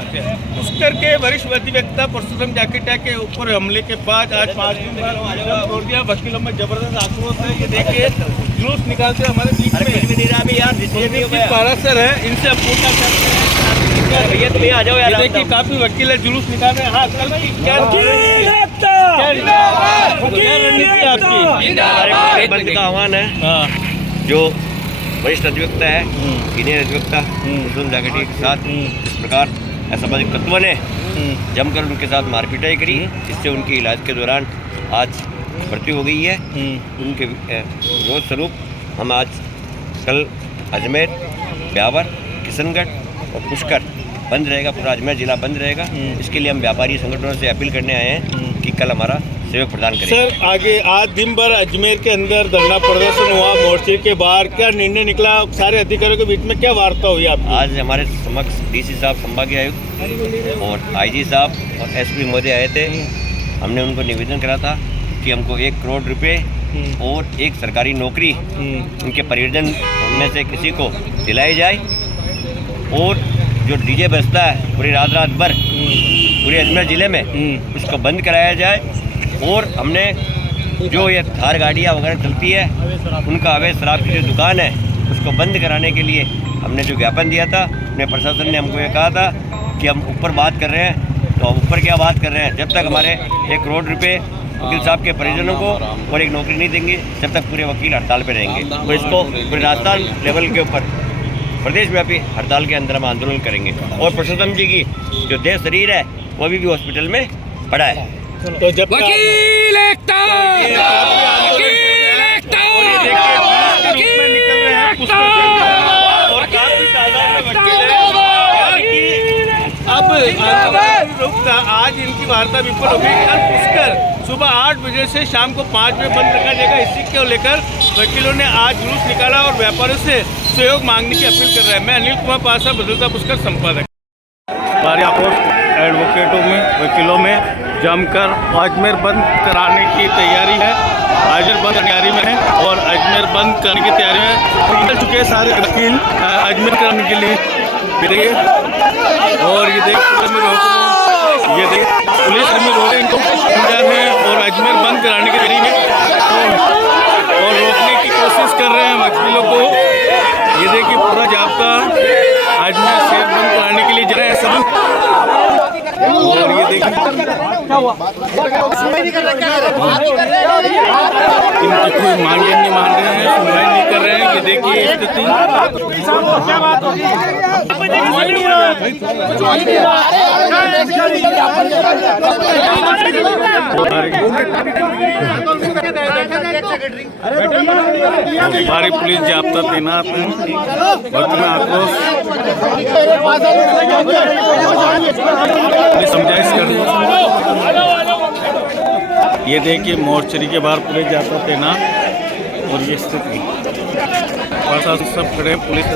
पुष्कर के वरिष्ठ अधिवक्ता परशुराम जाकेटा के ऊपर हमले के बाद आज 5 दिन बाद छोड़ दिया। वकीलों में जबरदस्त आक्रोश है। ये देखिए जुलूस निकालते हमारे बीच में पारासर है, इनसे अब पूछना चाहते हैं भैया तुम आ जाओ यार। देखिए काफी वकील है, जुलूस निकाल रहे हैं। हाँ कल की क्या रणनीति आपकी? का आह्वान है जो वरिष्ठ अधिवक्ता है, सीनियर अधिवक्ता परशुराम जाकेटी के साथ इस प्रकार असामाजिक तत्वों ने जमकर उनके साथ मारपीटाई करी, जिससे उनके इलाज के दौरान आज मृत्यु हो गई है। उनके विरोध स्वरूप हम आज कल अजमेर, ब्यावर, किशनगढ़ और पुष्कर बंद रहेगा, पूरा अजमेर जिला बंद रहेगा। इसके लिए हम व्यापारी संगठनों से अपील करने आए हैं कि कल हमारा सहयोग प्रदान करें। सर आगे आज दिन भर अजमेर के अंदर धरना प्रदर्शन हुआ, मोर्चे के बाहर क्या निर्णय निकला? सारे अधिकारियों के बीच में क्या वार्ता हुई आपकी? आज हमारे समक्ष डीसी साहब, संभागीय आयुक्त और आईजी साहब और एसपी महोदय आए थे। हमने उनको निवेदन करा था कि हमको 1 करोड़ रुपए और एक सरकारी नौकरी उनके परिजन में से किसी को दिलाई जाए, और जो डीजे बजता है पूरी रात भर पूरे अजमेर ज़िले में उसको बंद कराया जाए। और हमने जो ये थार गाड़ियाँ वगैरह चलती है उनका अवैध शराब की जो दुकान है उसको बंद कराने के लिए हमने जो ज्ञापन दिया था, अपने प्रशासन ने हमको ये कहा था कि हम ऊपर बात कर रहे हैं। तो हम ऊपर क्या बात कर रहे हैं? जब तक हमारे 1 करोड़ रुपए वकील साहब के परिजनों को और एक नौकरी नहीं देंगे, जब तक पूरे वकील हड़ताल पे रहेंगे। तो इसको पूरे राजस्थान लेवल के ऊपर प्रदेश व्यापी हड़ताल के अंदर हम आंदोलन करेंगे। और परशुराम जी की जो देह शरीर है वो अभी भी हॉस्पिटल में पड़ा है। तो जब वकील एकता और काफी तादाद में वकील अब आज इनकी वार्ता विफल हो गई। कल पुष्कर सुबह 8 बजे से शाम को 5 बजे बंद रखा जाएगा। इसी को लेकर वकीलों ने आज जुलूस निकाला और व्यापारियों से सहयोग मांगने की अपील कर रहे हैं। मैं अनिल कुमार पासा, बदलता पुष्कर संपादक। हमारे एडवोकेटों में, वकीलों में जमकर अजमेर बंद कराने की तैयारी है। अजमेर बंद तैयारी में है और अजमेर बंद करने की तैयारी में निकल चुके हैं सारे वकील अजमेर करने के लिए। देखिए और ये देख पुलिस कर्मी रोक इनको है और अजमेर बंद कराने की तैयारी में और रोकने की कोशिश कर रहे हैं वकीलों को। ये देखिए पूरा जाब्ता अजमेर शहर बंद कराने के लिए जा रहे हैं सब। और ये देखिए इनकी कोई मांगे नहीं मान रहे हैं, सुनवाई नहीं कर रहे हैं। ये देखिए स्थिति। हमारी पुलिस जाब्ता तैनात है। आक्रोश समझाइश कर रही है। ये देखिए मोर्चरी के बाहर पुलिस जाब्ता तैनात और ये स्थिति प्रशासन सब खड़े, पुलिस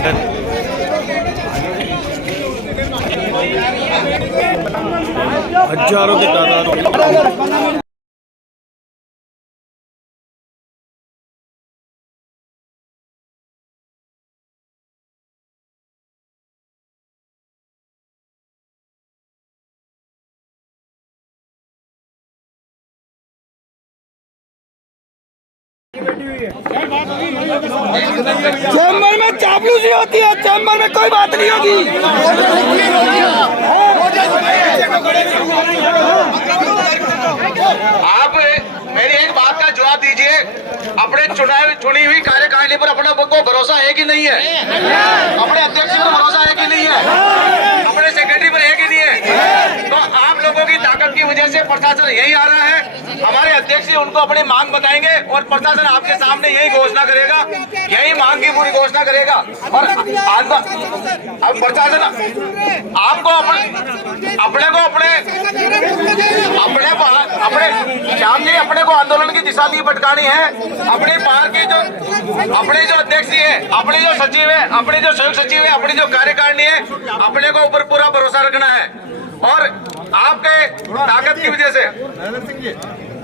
हजारों की तादाद। चैम्बर में चापलूसी होती है, चैम्बर में कोई बात नहीं होगी। आप मेरी एक बात का जवाब दीजिए, अपने चुनी हुई कार्यकारिणी पर अपना को भरोसा है कि नहीं है? अपने अध्यक्ष पर भरोसा है कि नहीं है? अपने सेक्रेटरी पर है कि नहीं है? तो आप लोगों की ताकत की वजह से प्रशासन यही आ रहा है। हमारे अध्यक्ष जी उनको अपनी मांग बताएंगे और प्रशासन आपके सामने यही घोषणा करेगा, यही मांग की पूरी घोषणा करेगा। और अब प्रशासन आपको अपने शाम जी अपने को आंदोलन की दिशा भी भटकानी है। अपने पार के जो अपने जो अध्यक्ष है, अपने जो सचिव है, अपने जो संयुक्त सचिव है, अपनी जो कार्यकारिणी है, अपने को ऊपर पूरा भरोसा रखना है। और आपके ताकत की वजह से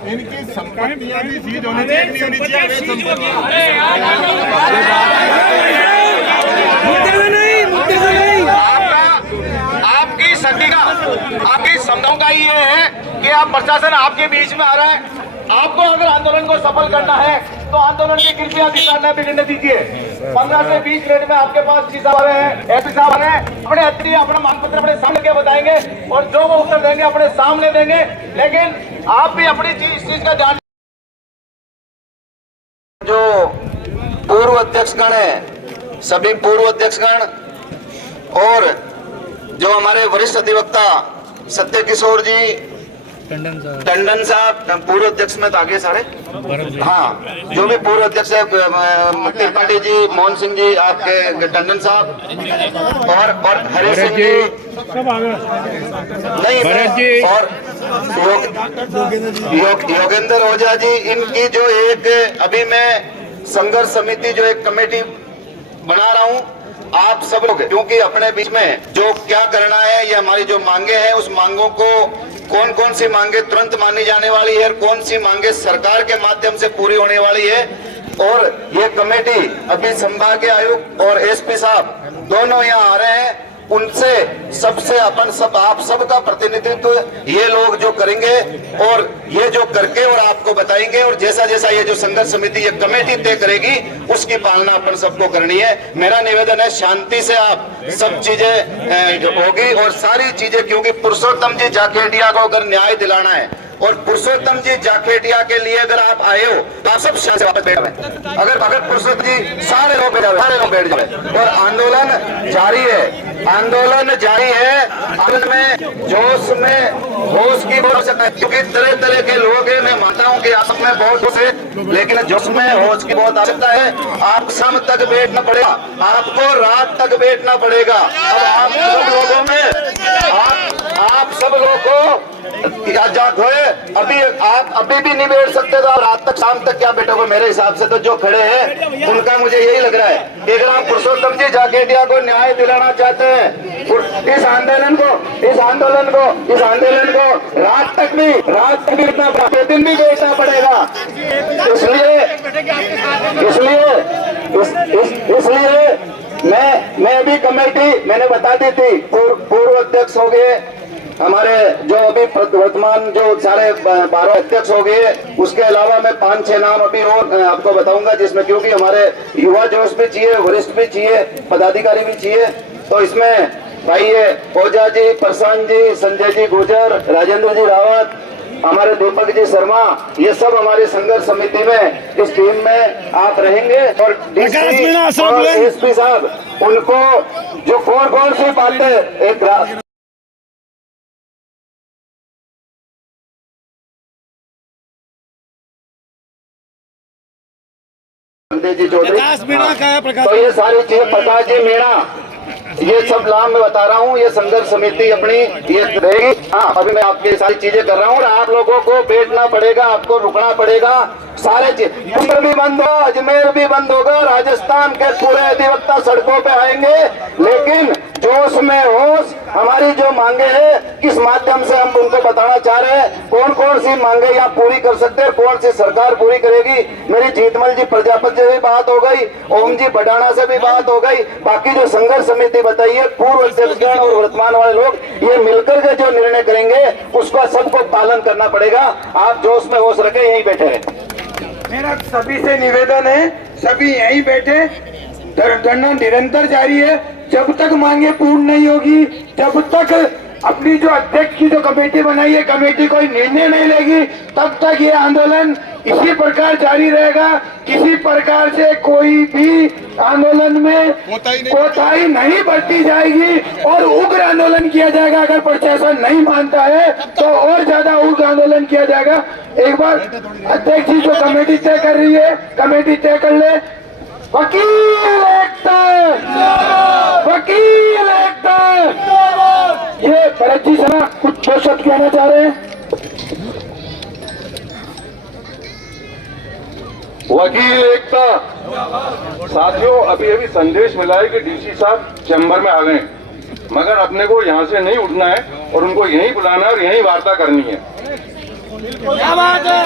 इनकी संपत्तियां भी सीज होनी चाहिए, नहीं होनी चाहिए। आपकी शक्ति का, आपकी क्षमताओं का ही ये है कि आप प्रशासन आपके बीच में आ रहा है। आपको अगर आंदोलन को सफल करना है तो आंदोलन की कृपया दिशा न बिगड़ने दीजिए। 15 से 20 मिनट में आपके पास डी साहब आ रहे हैं, एसपी साहब आ रहे हैं, अपने अतिथि अपना मांग पत्र अपने सामने के बताएंगे और जो वो उत्तर देंगे अपने सामने देंगे। लेकिन आप भी अपनी इस चीज का ध्यान, जो पूर्व अध्यक्षगण है, सभी पूर्व अध्यक्षगण और जो हमारे वरिष्ठ अधिवक्ता सत्य किशोर जी, टंडन साहब, पूर्व अध्यक्ष में तो आगे सारे, हाँ, जो भी पूर्व अध्यक्ष है, त्रिपाठी जी, मोहन सिंह जी, आपके टंडन साहब और हरीश सिंह जी, नहीं, और योगेंद्र ओझा जी, इनकी जो एक अभी मैं संघर्ष समिति जो एक कमेटी बना रहा हूँ, आप सब लोग, क्योंकि अपने बीच में जो क्या करना है, ये हमारी जो मांगे हैं, उस मांगों को कौन कौन सी मांगे तुरंत मानी जाने वाली है और कौन सी मांगे सरकार के माध्यम से पूरी होने वाली है। और ये कमेटी अभी संभागीय आयुक्त और एसपी साहब दोनों यहाँ आ रहे हैं, उनसे सबसे अपन सब आप सबका प्रतिनिधित्व ये लोग जो करेंगे और ये जो करके और आपको बताएंगे, और जैसा जैसा ये जो संघर्ष समिति ये कमेटी तय करेगी उसकी पालना अपन सबको करनी है। मेरा निवेदन है शांति से आप सब चीजें होगी और सारी चीजें, क्योंकि पुरुषोत्तम जी जाखेटिया को अगर न्याय दिलाना है और पुरुषोत्तम जी जाखेटिया के लिए अगर आप आए हो तो आप सब शांति से वापस बैठ जाए। अगर पुरुषोत्तम जी सारे लोग बैठ जाए और आंदोलन जारी है, आंदोलन जारी है। आंदोलन में जोश में होश की बहुत आवश्यकता है, क्योंकि तरह तरह के लोग हैं। मैं मानता हूँ कि आप में बहुत होश है, लेकिन जोश में होश की बहुत आवश्यकता है। आप शाम तक बैठना पड़ेगा, आपको रात तक बैठना पड़ेगा। अब आप सब लोगों में आप सब लोगों को जाग होए, आप अभी भी नहीं बैठ सकते, तो आप रात तक शाम तक क्या बैठोगे? मेरे हिसाब से तो जो खड़े हैं उनका मुझे यही लग रहा है कि अगर हम पुरुषोत्तम जी जाखेटिया को न्याय दिलाना चाहते हैं, इस आंदोलन को रात तक भी बैठना पड़ेगा, दिन भी बैठना पड़ेगा। इसलिए मैं अभी कमेटी मैंने बता दी थी, पूर्व अध्यक्ष हो गए हमारे, जो अभी वर्तमान जो सारे 12 अध्यक्ष हो गए, उसके अलावा मैं 5-6 नाम अभी और आपको बताऊंगा, जिसमें क्योंकि हमारे युवा जोश भी चाहिए, वरिष्ठ भी चाहिए, पदाधिकारी भी चाहिए। तो इसमें भाई ये ओझा जी, प्रशांत जी, संजय जी गुजर, राजेंद्र जी रावत, हमारे दीपक जी शर्मा, ये सब हमारी संघर्ष समिति में इस टीम में आप रहेंगे। और डीसी और एसपी साहब, उनको जो कौन सी बातें एक जी चौधरी, तो ये सारी चीजें प्रकाश जी मीणा, ये सब नाम मैं बता रहा हूँ। ये संघर्ष समिति अपनी ये रहेगी। हाँ, अभी मैं आपकी सारी चीजें कर रहा हूँ और आप लोगों को बैठना पड़ेगा, आपको रुकना पड़ेगा। सारे चीज कुंभ भी बंद हो, अजमेर भी बंद होगा, राजस्थान के पूरे अधिवक्ता सड़कों पे आएंगे, लेकिन जोश में होश हमारी जो मांगे है, किस माध्यम से हम उनको बताना चाह रहे हैं, कौन सी मांगे यहाँ पूरी कर सकते हैं, कौन सी सरकार पूरी करेगी। मेरी जीतमल जी प्रजापति से भी बात हो गई, ओम जी बडाना से भी बात हो गई। बाकी जो संघर्ष समिति बताइए, पूर्व अध्यक्षगण और वर्तमान वाले लोग, ये मिलकर के जो निर्णय करेंगे उसका सबको पालन करना पड़ेगा। आप जोश में होश रखें, यहीं बैठे रहे। मेरा सभी से निवेदन है, सभी यहीं बैठे, धरना निरंतर जारी है। जब तक मांगे पूर्ण नहीं होगी, जब तक अपनी जो अध्यक्ष की जो कमेटी बनाई है, कमेटी कोई निर्णय नहीं लेगी, तब तक ये आंदोलन इसी प्रकार जारी रहेगा। किसी प्रकार से कोई भी आंदोलन में कोताही नहीं बरती जाएगी और उग्र आंदोलन किया जाएगा। अगर प्रशासन नहीं मानता है तो और ज्यादा उग्र आंदोलन किया जाएगा। एक बार अध्यक्ष जी जो कमेटी तय कर रही है, कमेटी तय कर ले। वकील एकता, वकील एकता। ये भरत जी सना कुछ दो शब्द कहना चाह रहे हैं। वकील एकता साथियों, अभी संदेश मिला है कि डीसी साहब चैम्बर में आ गए, मगर अपने को यहाँ से नहीं उठना है और उनको यहीं बुलाना है और यहीं वार्ता करनी है। क्या बात है?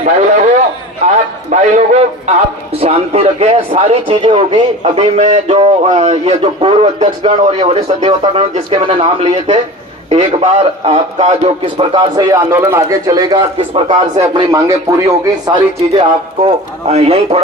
भाई लोगों, आप भाई लोगों आप शांति रखें, सारी चीजें होगी। अभी मैं जो ये जो पूर्व अध्यक्षगण और ये वरिष्ठ अधिवक्तागण जिसके मैंने नाम लिए थे, एक बार आपका जो किस प्रकार से ये आंदोलन आगे चलेगा, किस प्रकार से अपनी मांगे पूरी होगी, सारी चीजें आपको यही थोड़ा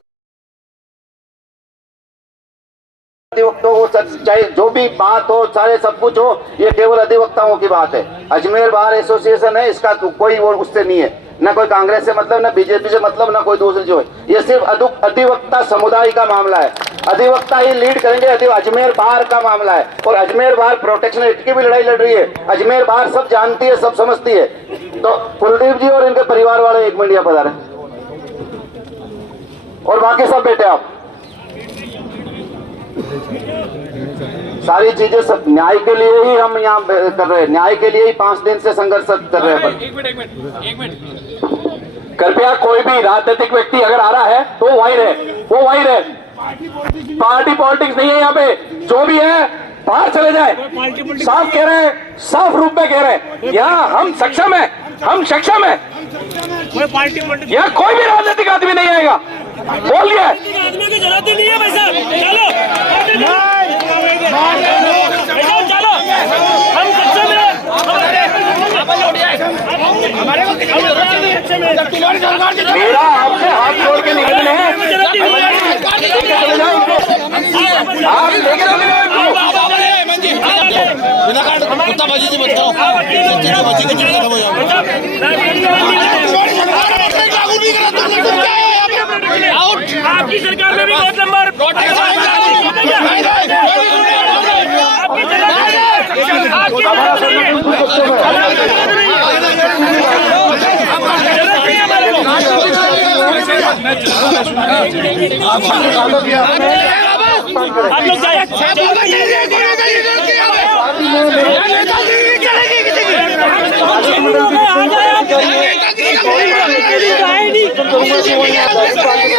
अधिवक्ताओं को चाहे जो भी बात हो, सारे सब कुछ हो, ये केवल अधिवक्ताओं की बात है। अजमेर बार एसोसिएशन है, इसका कोई वो उससे नहीं है, ना कोई कांग्रेस से मतलब, ना बीजेपी से मतलब, ना कोई दूसरी जो है। ये सिर्फ अधिवक्ता समुदाय का मामला है। अधिवक्ता ही लीड करेंगे। अजमेर बार का मामला है और अजमेर बार प्रोटेक्शन एक्ट की भी लड़ाई लड़ रही है। अजमेर बार सब जानती है, सब समझती है। तो कुलदीप जी और इनके परिवार वाले 1 मिनट यहाँ पधारे और बाकी सब बेटे आप सारी चीजें सब न्याय के लिए ही हम यहाँ कर रहे हैं, न्याय के लिए ही 5 दिन से संघर्ष कर रहे हैं। एक मिनट कृपया कोई भी राजनीतिक व्यक्ति अगर आ रहा है तो वहीं रहे, वो वहीं रहे। पार्टी पॉलिटिक्स नहीं है यहाँ पे, जो भी है बाहर चले जाए। साफ कह रहे हैं, साफ रूप में कह रहे हैं, यहाँ हम सक्षम है, हम सक्षम है। यहाँ कोई भी राजनीतिक आदमी नहीं आएगा, बोल दिया आदमी की जरूरत नहीं है। वैसा चलो हम सक्षम है। मेरा आपसे हाथ जोड़ के निवेदन है, आप लेकर आपकी सरकार में भी बहुत लंबा आप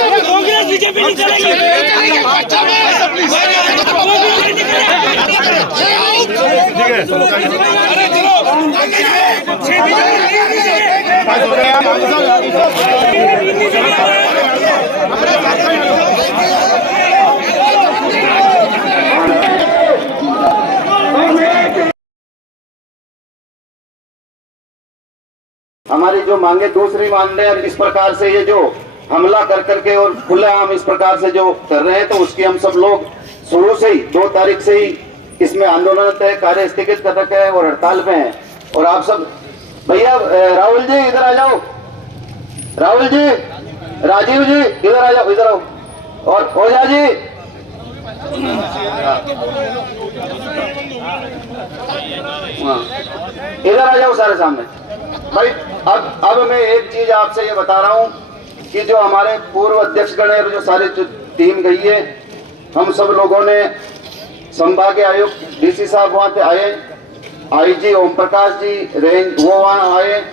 लोग कांग्रेस बीजेपी नहीं चलेगी। हमारी जो मांगे दूसरी मांगे इस प्रकार से ये जो हमला कर करके और खुलेआम इस प्रकार से जो कर रहे हैं, तो उसकी हम सब लोग शुरू से ही 2 तारीख से ही इसमें आंदोलन तय कार्य स्थगित कर रखे हैं और हड़ताल पे हैं। और आप सब भैया राहुल जी इधर आ जाओ, राहुल जी, राजीव जी इधर आ जाओ, इधर आओ, और ओझा जी इधर आ जाओ सारे सामने। भाई अब मैं एक चीज आपसे ये बता रहा हूं कि जो हमारे पूर्व अध्यक्षगण है, जो सारी टीम गई है, हम सब लोगों ने संभागीय आयुक्त डीसी साहब वहां पे आए, आईजी ओम प्रकाश जी रेंज वो वहां आए,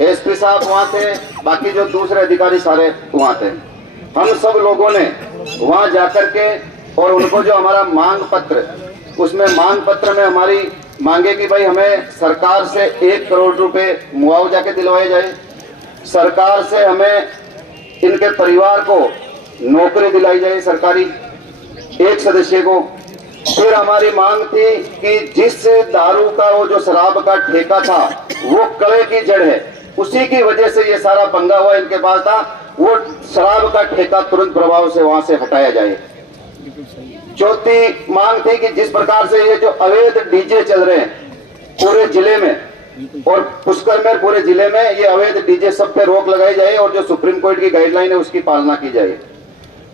एसपी साहब वहां थे, बाकी जो दूसरे अधिकारी सारे वहां थे। हम सब लोगों ने वहां जाकर के और उनको जो हमारा मांग पत्र, उसमें मांग पत्र में हमारी मांगे कि भाई हमें सरकार से 1 करोड़ रुपए मुआवजा के दिलवाए जाए, सरकार से हमें इनके परिवार को नौकरी दिलाई जाए सरकारी, 1 सदस्य को। फिर हमारी मांग थी कि जिस दारू का वो जो शराब का ठेका था वो कड़े की जड़ है, उसी की वजह से ये सारा पंगा हुआ इनके पास था, वो शराब का ठेका तुरंत प्रभाव से वहां से हटाया जाए। चौथी मांग थी कि जिस प्रकार से ये जो अवैध डीजे चल रहे हैं पूरे जिले में और पुष्कर में पूरे जिले में, ये अवैध डीजे सब पे रोक लगाई जाए और जो सुप्रीम कोर्ट की गाइडलाइन है उसकी पालना की जाए।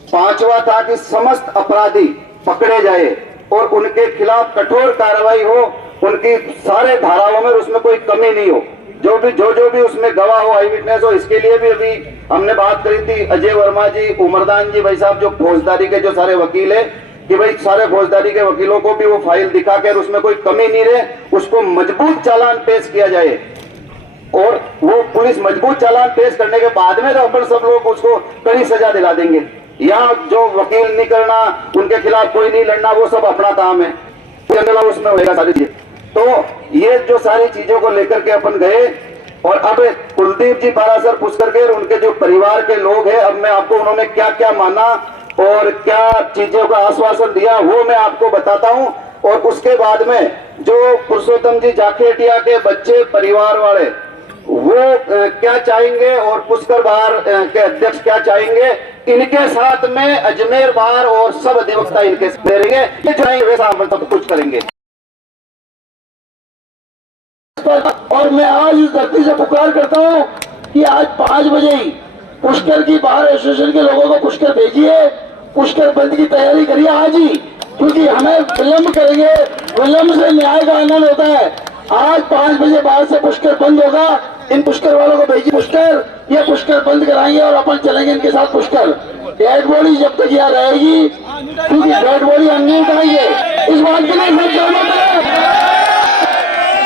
5वां था कि समस्त अपराधी पकड़े जाए और उनके खिलाफ कठोर कार्रवाई हो, उनकी सारे धाराओं में उसमें कोई कमी नहीं हो, जो भी उसमें गवाह हो, आई विटनेस हो। इसके लिए भी अभी हमने बात करी थी अजय वर्मा जी, उमरदान जी भाई साहब जो फौजदारी के जो सारे वकील है, कि भाई सारे फौजदारी के वकीलों को भी वो फाइल दिखा कर उसमें कोई कमी नहीं रहे, उसको मजबूत चालान पेश किया जाए। और वो पुलिस मजबूत चालान पेश करने के बाद में तो अपन सब लोग उसको कड़ी सजा दिला देंगे। यहाँ जो वकील नहीं करना, उनके खिलाफ कोई नहीं लड़ना, वो सब अपना काम है, उसमें होगा सारी चीजें। तो ये जो सारी चीजों को लेकर के अपन गए और अब कुलदीप जी पारासर पुष्कर के और उनके जो परिवार के लोग हैं, अब मैं आपको उन्होंने क्या क्या माना और क्या चीजों का आश्वासन दिया वो मैं आपको बताता हूं। और उसके बाद में जो पुरुषोत्तम जी जाखेटिया के बच्चे परिवार वाले वो क्या चाहेंगे और पुष्कर बार के अध्यक्ष क्या चाहेंगे, इनके साथ में अजमेर बार और सब अधिवक्ता इनके करेंगे, ये चाहेंगे वैसा हम सब कुछ करेंगे। और मैं आज इस धरती से पुकार करता हूं कि आज 5 बजे ही पुष्कर की बार एसोसिएशन के लोगों को पुष्कर भेजिए, पुष्कर बंद की तैयारी करिए आज ही, क्योंकि हमें विलंब करेंगे, विलंब से न्याय का आनंद होता है। आज 5 बजे बाद से पुष्कर बंद होगा, इन पुष्कर वालों को भेजिए पुष्कर, ये पुष्कर बंद कराएंगे और अपन चलेंगे इनके साथ पुष्कर। डेड बॉडी जब तक यहाँ रहेगी, क्योंकि डेड बॉडी हम नहीं उठाएंगे, इस बात के लिए सब सहमत है,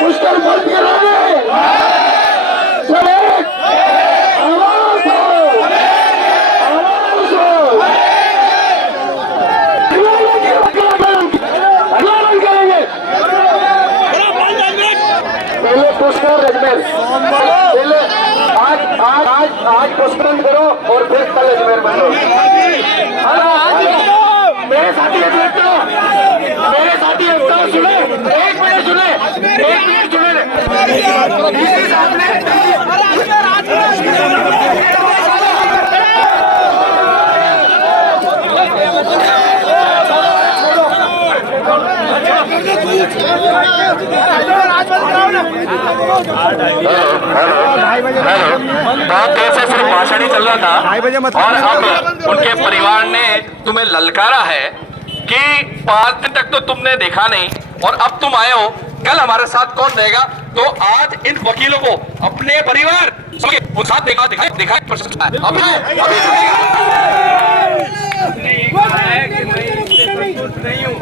पुष्कर बंद कराएंगे। पुष्कर अजमेर पहले आज पुष्कर बंद करो और फिर कल अजमेर बंद हो। मेरे साथी सुने, एक मिनट सुने डीसी साहब ने बहुत देर से सिर्फ भाषण ही चल रहा था और अब उनके परिवार ने तुम्हें ललकारा है कि 5 दिन तक तो तुमने देखा नहीं और अब तुम आए हो, कल हमारे साथ कौन रहेगा। तो आज इन वकीलों को अपने परिवार उन साथ दिखा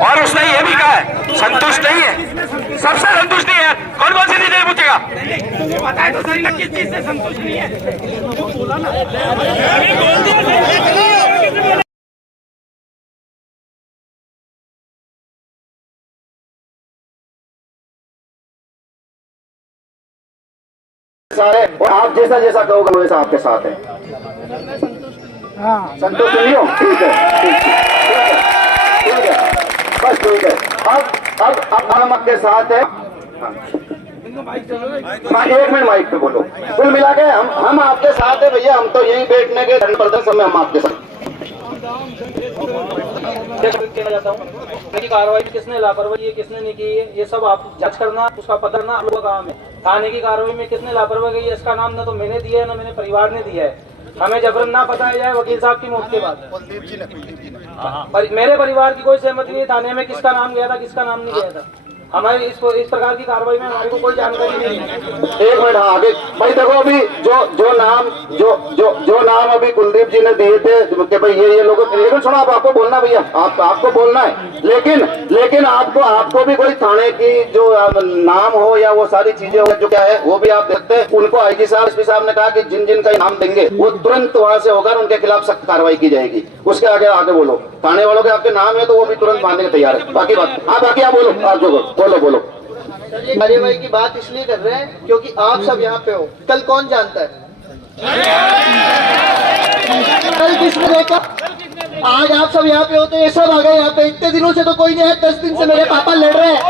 और उसने ये भी कहा है संतुष्ट नहीं है, सबसे संतुष्ट नहीं है। कौन सी चीज पूछेगा, बताए तो सही, किस चीज से संतुष्ट नहीं है। सारे और आप जैसा जैसा कहोगे वैसा आपके साथ है। संतुष्ट नहीं हो, ठीक है, बस ठीक है। अब हम आपके साथ है। एक मिनट माइक पे बोलो। कुल मिला के हम आपके साथ है भैया, हम तो यही बैठने के प्रदर्शन में हम आपके साथ। कहना चाहता हूँ कि कार्रवाई किसने लापरवाही है, किसने नहीं की है, ये सब आप जांच करना, उसका पता करना आप लोगों का काम है। थाने की कार्रवाई में किसने लापरवाही की है, इसका नाम ना तो मैंने दिया है ना मेरे परिवार ने दिया है। हमें जबरन ना बताया जाए वकील साहब की मौत के बाद। मेरे परिवार की कोई सहमति नहीं, थाने में किसका नाम गया था किसका नाम नहीं गया था। हमारी इस प्रकार की कार्रवाई में हमारे को कोई जानकारी नहीं है। एक मिनट, हाँ आगे भाई देखो, अभी जो नाम अभी कुलदीप जी ने दिए थे कि भाई ये लोगों, लेकिन सुनो आपको बोलना भैया, आपको बोलना है, लेकिन आपको भी कोई थाने की जो नाम हो या वो सारी चीजें हो जो क्या है वो भी आप देखते हैं। उनको आईजी साहब, एसपी साहब ने कहा कि जिन का नाम देंगे वो तुरंत वहां से होकर उनके खिलाफ सख्त कार्रवाई की जाएगी। उसके आगे बोलो, थाने वालों के आपके नाम है तो वो भी तुरंत मानने के तैयार है। बाकी आप बोलो, आप जो बोलो। कार्यवाही की बात इसलिए कर रहे हैं क्योंकि आप सब यहाँ पे हो, कल कौन जानता है कल किसने देखा। आज आप सब यहाँ पे हो तो ये सब आ गए यहाँ पे। इतने दिनों से तो कोई नहीं है, 10 दिन से मेरे पापा लड़ रहे हैं।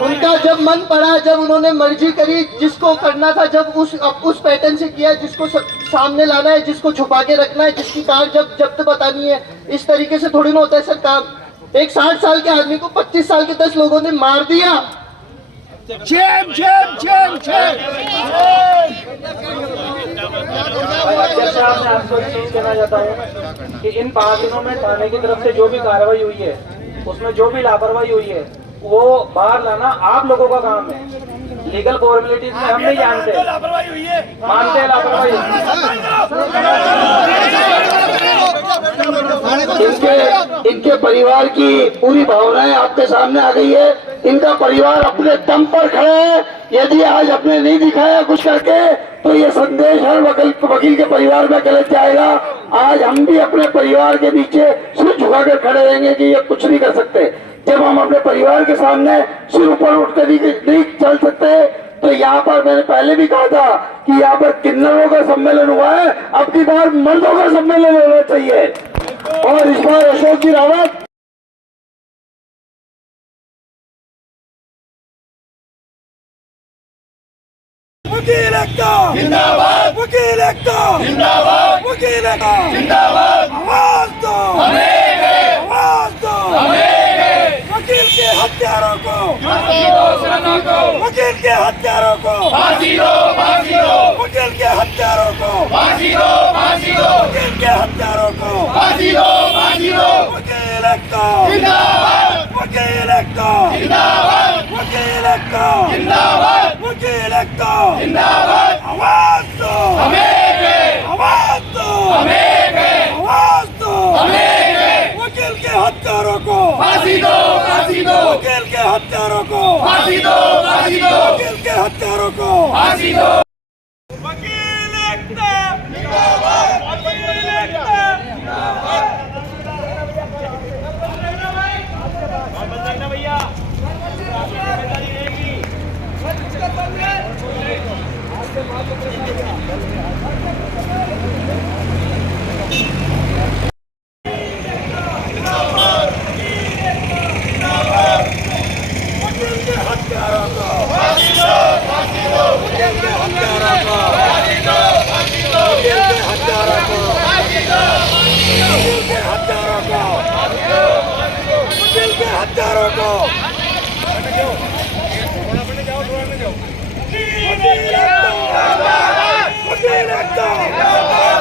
उनका जब मन पड़ा, जब उन्होंने मर्जी करी, जिसको करना था जब उस पैटर्न से किया, जिसको सामने लाना है, जिसको छुपा के रखना है, जिसकी कार जब्त बतानी है, इस तरीके से थोड़ी ना होता है सर काम। एक 60 साल के आदमी को 25 साल के 10 लोगों ने मार दिया। कहना चाहता हूँ कि इन 5 दिनों में थाने की तरफ से जो भी कार्रवाई हुई है, उसमें जो भी लापरवाही हुई है वो बाहर लाना आप लोगों का काम है। लीगल फॉर्मेलिटीज में हम नहीं जानते, मानते हैं लापरवाही। इनके परिवार की पूरी भावनाएं आपके सामने आ गई है। इनका परिवार अपने दम पर खड़ा है। यदि आज अपने नहीं दिखाया कुछ करके तो ये संदेश हर वकील के परिवार में गलत जाएगा। आज हम भी अपने परिवार के पीछे सिर झुकाकर खड़े रहेंगे कि ये कुछ नहीं कर सकते। जब हम अपने परिवार के सामने सिर ऊपर उठकर नहीं चल सकते, तो यहाँ पर मैंने पहले भी कहा था कि यहाँ पर किन्नरों का सम्मेलन हुआ है, अब की बार मर्दों का सम्मेलन होना चाहिए। और इस बार अशोक जी रावत वकील एकता जिंदाबाद, वकील एकता जिंदाबाद, वकील एकता जिंदाबाद। आवाज दो आवाज दो, वकील के हत्यारों को वकील के हत्यारों को फांसी दो, वकील के हत्यारों को फांसी दो, वकील के हत्यारों को फांसी दो, वकील एकता जिंदाबाद, वकील एकता जिंदाबाद, वकील एकता जिंदाबाद, वकील एकता जिंदाबाद। आवाज दो आवाज दो आवाज दो, वकील के हत्यारों को फांसी दो, वकील के हत्यारों को फांसी दो, वकील के हत्यारों को फांसी दो। वकील एकता जिंदाबाद, वकील एकता जिंदाबाद। भैया हत्यारों को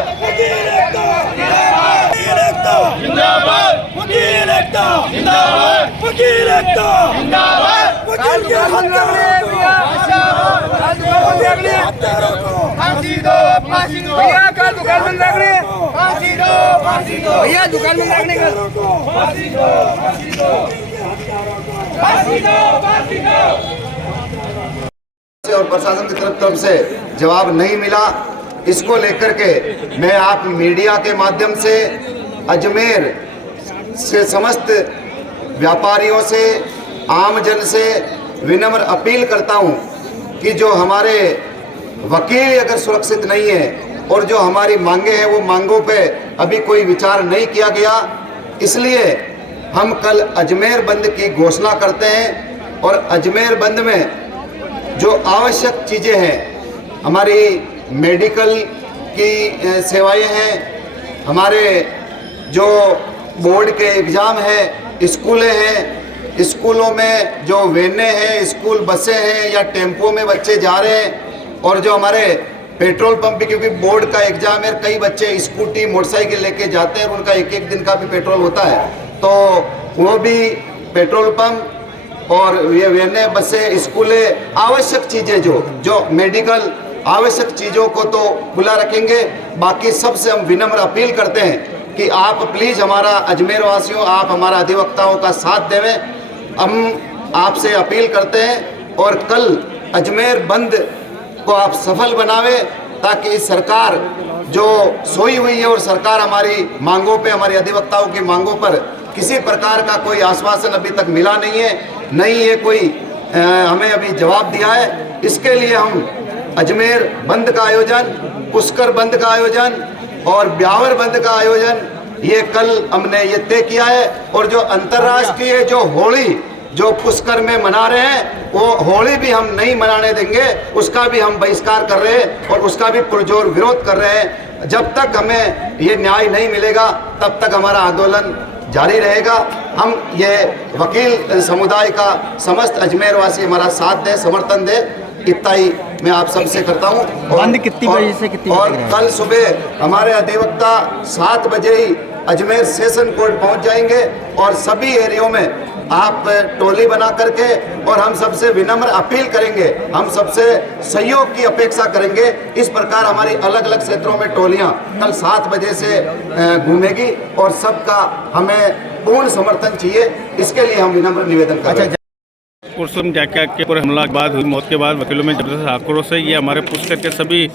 वकील एकता जिंदाबाद, वकील एकता जिंदाबाद, वकील एकता जिंदाबाद, वकील के हत्यारों को फांसी दो, भैया का दुकान बंद रखने, फांसी दो, भैया दुकान बंद रखने का फांसी दो, फांसी दो। और प्रशासन की तरफ से जवाब नहीं मिला, इसको लेकर के मैं आप मीडिया के माध्यम से अजमेर से समस्त व्यापारियों से, आम जन से विनम्र अपील करता हूं कि जो हमारे वकील अगर सुरक्षित नहीं है और जो हमारी मांगे हैं वो मांगों पे अभी कोई विचार नहीं किया गया, इसलिए हम कल अजमेर बंद की घोषणा करते हैं। और अजमेर बंद में जो आवश्यक चीज़ें हैं, हमारी मेडिकल की सेवाएं हैं, हमारे जो बोर्ड के एग्ज़ाम है, स्कूलें हैं, स्कूलों में जो वैनें हैं, स्कूल बसें हैं या टेम्पो में बच्चे जा रहे हैं, और जो हमारे पेट्रोल पंप भी, क्योंकि बोर्ड का एग्ज़ाम है, कई बच्चे स्कूटी मोटरसाइकिल लेके जाते हैं और उनका एक एक दिन का भी पेट्रोल होता है, तो वो भी पेट्रोल पंप और ये वैनें, बसें, स्कूलें, आवश्यक चीज़ें जो मेडिकल आवश्यक चीज़ों को तो खुला रखेंगे। बाकी सबसे हम विनम्र अपील करते हैं कि आप प्लीज़ हमारा अजमेर वासियों, आप हमारा अधिवक्ताओं का साथ देवें। हम आपसे अपील करते हैं और कल अजमेर बंद को आप सफल बनावे, ताकि सरकार जो सोई हुई है और सरकार हमारी मांगों पे, हमारी अधिवक्ताओं की मांगों पर किसी प्रकार का कोई आश्वासन अभी तक मिला नहीं है, नहीं ये कोई हमें अभी जवाब दिया है। इसके लिए हम अजमेर बंद का आयोजन, पुष्कर बंद का आयोजन और ब्यावर बंद का आयोजन ये कल हमने ये तय किया है। और जो अंतर्राष्ट्रीय जो होली जो पुष्कर में मना रहे हैं, वो होली भी हम नहीं मनाने देंगे, उसका भी हम बहिष्कार कर रहे हैं और उसका भी पुरजोर विरोध कर रहे हैं। जब तक हमें ये न्याय नहीं मिलेगा तब तक हमारा आंदोलन जारी रहेगा। हम ये वकील समुदाय का समस्त अजमेर वासी हमारा साथ दे, समर्थन दे, इतना ही मैं आप सबसे करता हूँ। बंद कितनी बजे से कितनी और कल सुबह हमारे अधिवक्ता 7 बजे ही अजमेर सेशन कोर्ट पहुँच जाएंगे और सभी एरियो में आप टोली बना करके, और हम सबसे विनम्र अपील करेंगे, हम सबसे सहयोग की अपेक्षा करेंगे। इस प्रकार हमारी अलग अलग क्षेत्रों में टोलियां कल 7 बजे से घूमेगी और सबका हमें पूर्ण समर्थन चाहिए। इसके लिए हम विनम्र निवेदन कर रहे हैं। पुरुषोत्तम जाकिया के ऊपर हमला के बाद हुई मौत के बाद वकीलों में जबरदस्त आक्रोश है। ये हमारे पुष्कर के सभी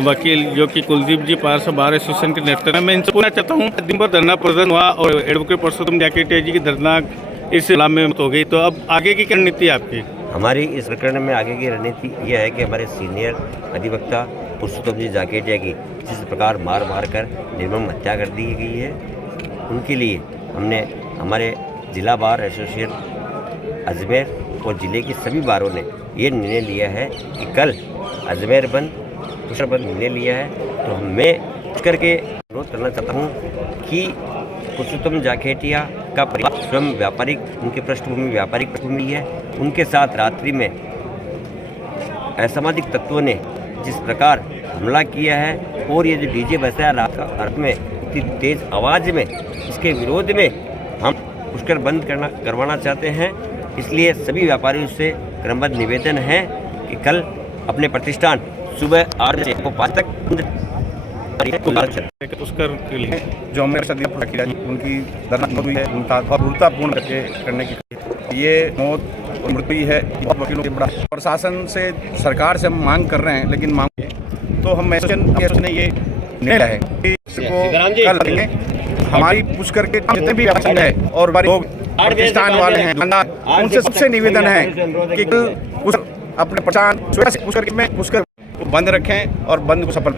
वकील जो कि कुलदीप जी पार्षद बार एसोसिएशन के नेतृत्व में, मैं इनसे पूछना चाहता हूँ, दिन भर धरना प्रदर्शन हुआ और एडवोकेट पुरुषोत्तम जाकिया जी की दर्दनाक इस मामले में मौत हो गई, तो अब आगे की क्या रणनीति है आपकी? हमारी इस प्रकरण में आगे की रणनीति यह है कि हमारे सीनियर अधिवक्ता पुरुषोत्तम जी जाकेटिया की जिस प्रकार मार मार कर निर्मम हत्या कर दी गई है, उनके लिए हमने हमारे जिला बार एसोसिएशन अजमेर और ज़िले की सभी बारों ने ये निर्णय लिया है कि कल अजमेर बंद, पुष्कर बंद निर्णय लिया है। तो मैं करके अनुरोध करना चाहता हूँ कि पुरुषोत्तम जाकेटिया का परिवार स्वयं व्यापारिक, उनकी पृष्ठभूमि व्यापारिक पृष्ठभूमि है, उनके साथ रात्रि में असामाजिक तत्वों ने जिस प्रकार हमला किया है और ये जो डीजे बजाया रात का अर्थ में इतनी तेज आवाज़ में, इसके विरोध में हम पुष्कर बंद करवाना चाहते हैं। इसलिए सभी व्यापारियों से क्रमबद्ध निवेदन है कि कल अपने प्रतिष्ठान सुबह 8 बजे को 5 तक पुष्कर के लिए जो हमें सदियों प्रक्रिया उनकी दर्दनाक मौत हुई है, उनका बहुत क्रूरतापूर्ण करने की ये मौत और मृत्यु है। बहुत वकीलों के बड़ा प्रशासन से, सरकार से हम मांग कर रहे हैं, लेकिन मांग तो हम एसोसिएशन ने ये निर्णय है कि इसको कल लेंगे। हमारी पुष्कर के जितने भी व्यापारी है और लोग प्रतिष्ठान वाले हैं, उनसे सबसे निवेदन है कि कल अपने प्रचार पुष्कर में पुष्कर को बंद रखें और बंद को सफल